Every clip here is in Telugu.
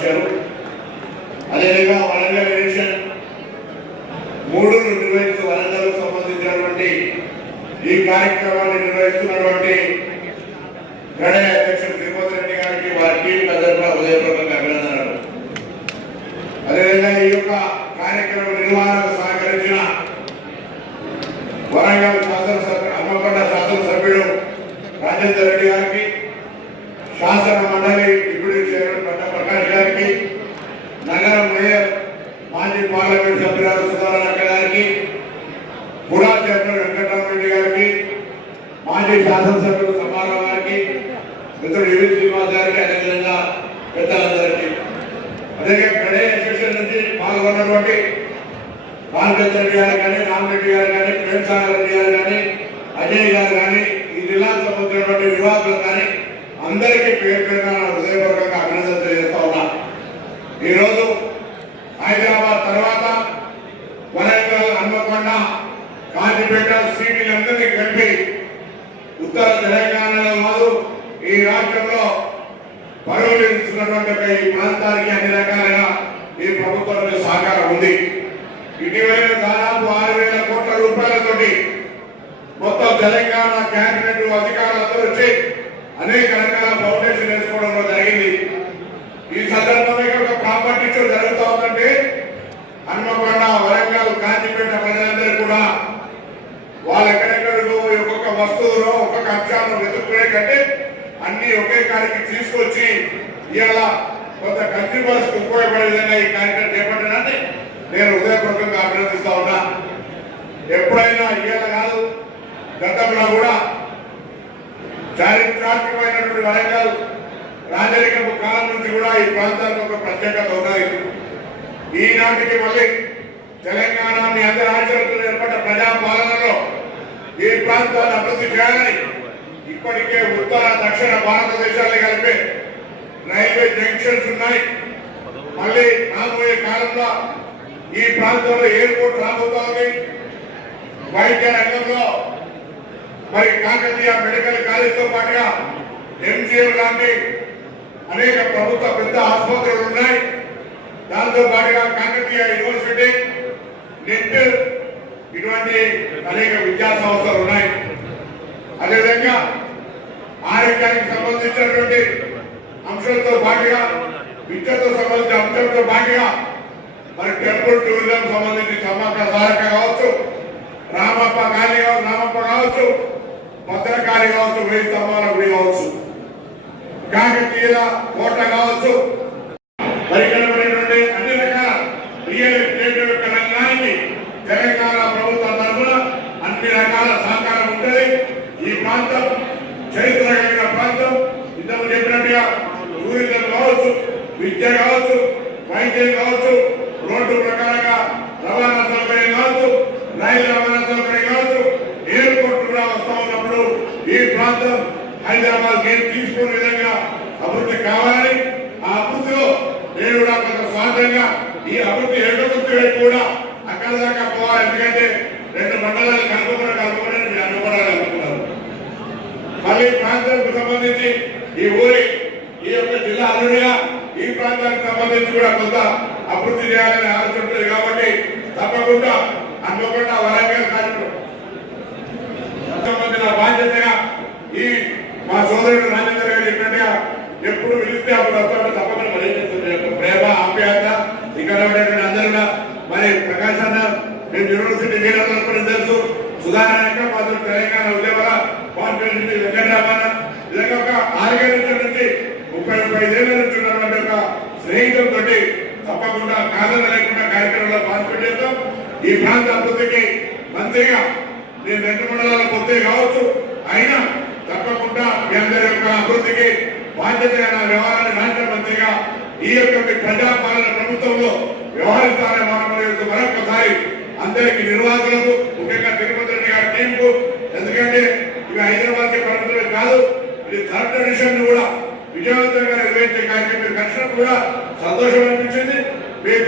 రాశారు. అదేవిధంగా వరంగల్ ఎడిషన్ మూడు నిర్వహిస్తూ వరంగల్ సంబంధించినటువంటి ఈ కార్యక్రమాన్ని నిర్వహిస్తున్నటువంటి గణయ అధ్యక్షుడు తిరుపతి రెడ్డి గారికి వారి టీం ప్రజలకు హృదయపూర్వక అభినందనలు. అదేవిధంగా ఈ యొక్క కార్యక్రమం నిర్వహణకు సహకరించిన వరంగల్ శాసనసభ అమ్మకొండ శాసనసభ్యుడు రాజేందర్ రెడ్డి గారికి శాసన మండలి మాజీ శాసనసభ్యులు సమారావు గారికి మిత్రుడు యువి శ్రీనివాస్ గారికి అదేవిధంగా పెద్దలందరికీ. అదేవిధంగా గడే అసోసియేషన్ నుంచి పాల్గొన్నటువంటి రామచంద్ర రెడ్డి గారు కానీ రామరెడ్డి గారు కానీ ప్రేమ్ సాగర్ రెడ్డి గారు కానీ అజయ్ గారు కానీ ఈ జిల్లాకు సంబంధించినటువంటి నిర్వాహకులు కానీ అందరికీ పేరు పేరున హృదయపూర్వకంగా అభినందన తెలియజేస్తా ఉన్నా. ఈరోజు హైదరాబాద్ తర్వాత వరంగల్ హన్మకొండ కాజీపేట సిటీలందరినీ కలిపి ఉత్తర తెలంగాణలో కాదు ఈ రాష్ట్రంలో పరువులు ఇస్తున్నటువంటి ఈ ప్రాంతానికి అన్ని రకాలుగా ఈ ప్రభుత్వం సహకారం ఉంది. ఇటీవల దాదాపు ఆరు వేల కోట్ల రూపాయలతోటి మొత్తం తెలంగాణ క్యాబినెట్ అధికారులందరూ వచ్చి అనేక రకాల ఫౌండేషన్ వేసుకోవడంలో జరిగింది. ఈ సందర్భంలో ఇక్కడ ఒక ప్రాపర్టీ షో జరుగుతూ ఉందంటే హన్మకొండ వరంగల్ కాంతిపేట ప్రజలందరూ కూడా వాళ్ళు ఎక్కడెక్కడికో వస్తువులో ఒక్కొక్క అంశాలను వెతుక్కునే కంటే అన్ని ఒకే కాడికి తీసుకొచ్చి ఇవాళ కొంత కన్స్యూమర్స్ ఉపయోగపడే విధంగా ఈ కార్యక్రమం చేపట్టడాన్ని నేను హృదయపూర్వకంగా అభినందిస్తా ఉన్నా. ఎప్పుడైనా ఇవాళ కాదు గతంలో కూడా చారిత్రాత్మకమైనటువంటి వరంగల్ రాజరికపు కాలం నుంచి కూడా ఈ ప్రాంతానికి ఒక ప్రత్యేకత ఉన్నది. ఈనాటికి మళ్ళీ తెలంగాణ మీ అందరి ఆచరణతో ఏర్పడ్డ ప్రజాపాలనలో ప్రాంతాన్ని అభివృద్ధి చేయాలని ఇప్పటికే ఉత్తర దక్షిణ భారతదేశాన్ని కలిపి రైల్వే జంక్షన్స్ ఉన్నాయి. మళ్ళీ రాబోయే కాలంలో ఈ ప్రాంతంలో ఎయిర్పోర్ట్ రాబోతోంది. వైద్య రంగంలో మరి కాకతీయ మెడికల్ కాలేజ్తో పాటుగా ఎంజీఎం లాంటి అనేక ప్రభుత్వ పెద్ద ఆసుపత్రులు ఉన్నాయి. దాంతో పాటుగా కాకతీయ యూనివర్సిటీ నెట్ ఇటువంటి అనేక విద్యా సంస్థలు ఉన్నాయి అదేవిధంగా కార్యక్రమానికి సంబంధించినటువంటి అంశాలతో పాటుగా విద్యతో సంబంధించిన అంశంతో పాటుగా మరి టెంపుల్ టూరిజం సంబంధించి సమ్మక్క సారక కావచ్చు రామప్ప కాళీ కావచ్చు రామప్ప కావచ్చు భద్రకాళి కావచ్చు వెయ్యి స్తంభాల గుడి కావచ్చు కాకతీయ కోట కావచ్చు. మరి అన్ని రకాల రియల్ ఎస్టేట్ యొక్క రంగాన్ని తెలంగాణ ప్రభుత్వం తరఫున అన్ని రకాల సహకారం ఉంటుంది. ఈ ప్రాంతం చరిత్ర కలిగిన ప్రాంతం ఇంతకు చెప్పినట్టుగా టూరిజం కావచ్చు విద్య కావచ్చు వైద్యం కావచ్చు రోడ్డు ప్రకారంగా రవాణా సౌకర్యం కావచ్చు రైలు రవాణా సౌకర్యం కావచ్చు ఎయిర్పోర్ట్ కూడా వస్తా ఉన్నప్పుడు ఈ ప్రాంతం హైదరాబాద్ గేట్ తీసుకునే విధంగా అభివృద్ధి కావాలని ఆ అభివృద్ధిలో నేను కూడా కొంత స్వాతంగా ఈ అభివృద్ధి ఏకవృత్తి వైపు కూడా అక్కడ దాకా పోవాలి ఎందుకంటే రెండు మండలాలు కలుపుకుని కలుపుకుని మీరు అనుకోవడాలు అనుకున్నారు మళ్ళీ ఈ ప్రాంతానికి సంబంధించి ఈ ఊరి ఈ యొక్క జిల్లా అల్లుడిగా ఈ ప్రాంతానికి సంబంధించి కూడా కొంత అభివృద్ధి చేయాలని ఆలోచన కాబట్టి తప్పకుండా అనుకోకుండా వరంగల్ కార్యక్రమం సంబంధించిన బాధ్యతగా ఈ మా సోదరుడు రాజేంద్ర గారు చెప్పినట్టుగా ఎప్పుడు పిలిస్తే అప్పుడు వస్తాడు తప్పకుండా మరి ప్రేమ ఆప్యాయత ఇక్కడ ఉండేటువంటి అందరూ కూడా మరి ప్రకాశ్ అన్న మేము యూనివర్సిటీ లీడర్లు కూడా తెలుసు. సుధారాయణ మాత్రం తెలంగాణ ఉద్యమ కాన్ఫరెన్స్ వెంకటరామన్న ఇలాగ ఒక ఆరుగేళ్ళ నుంచి ముప్పై ముప్పై ఐదేళ్ళ నుంచి ఉన్నటువంటి ఒక స్నేహితులతో తప్పకుండా కాదన లేకుండా కార్యక్రమంలో పార్టిసిపేట్ చేద్దాం. ఈ ప్రాంత అభివృద్ధికి మంత్రిగా నేను రెండు మండలాల పొత్తే కావచ్చు. అయినా తప్పకుండా మీ అందరి యొక్క అభివృద్ధికి బాధ్యత వ్యవహారాన్ని రాష్ట్ర మంత్రిగా ఈ యొక్క మీ ప్రజాపాలన ప్రభుత్వంలో వ్యవహరిస్తారని మనం మరొకసారి అందరికి నిర్వాహకులకు ముఖ్యంగా తిరుపతి రెడ్డి గారి టీంకు ఎందుకంటే ఇవి హైదరాబాద్ పరిమితులు కాదు ఇది థర్డ్ ఎడిషన్ కూడా విజయవంతంగా నిర్వహించే కార్యక్రమం మీరు కలిసినప్పుడు కూడా సంతోషం అనిపించింది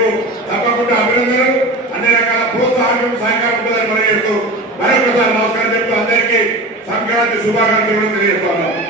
మీకు తప్పకుండా అభినందనలు. అన్ని రకాల ప్రోత్సాహం సహకారం ఉంటుందని మనం మరొకసారి నమస్కారం చెప్తూ అందరికీ సంక్రాంతి శుభాకాంక్షలు తెలియజేస్తున్నాను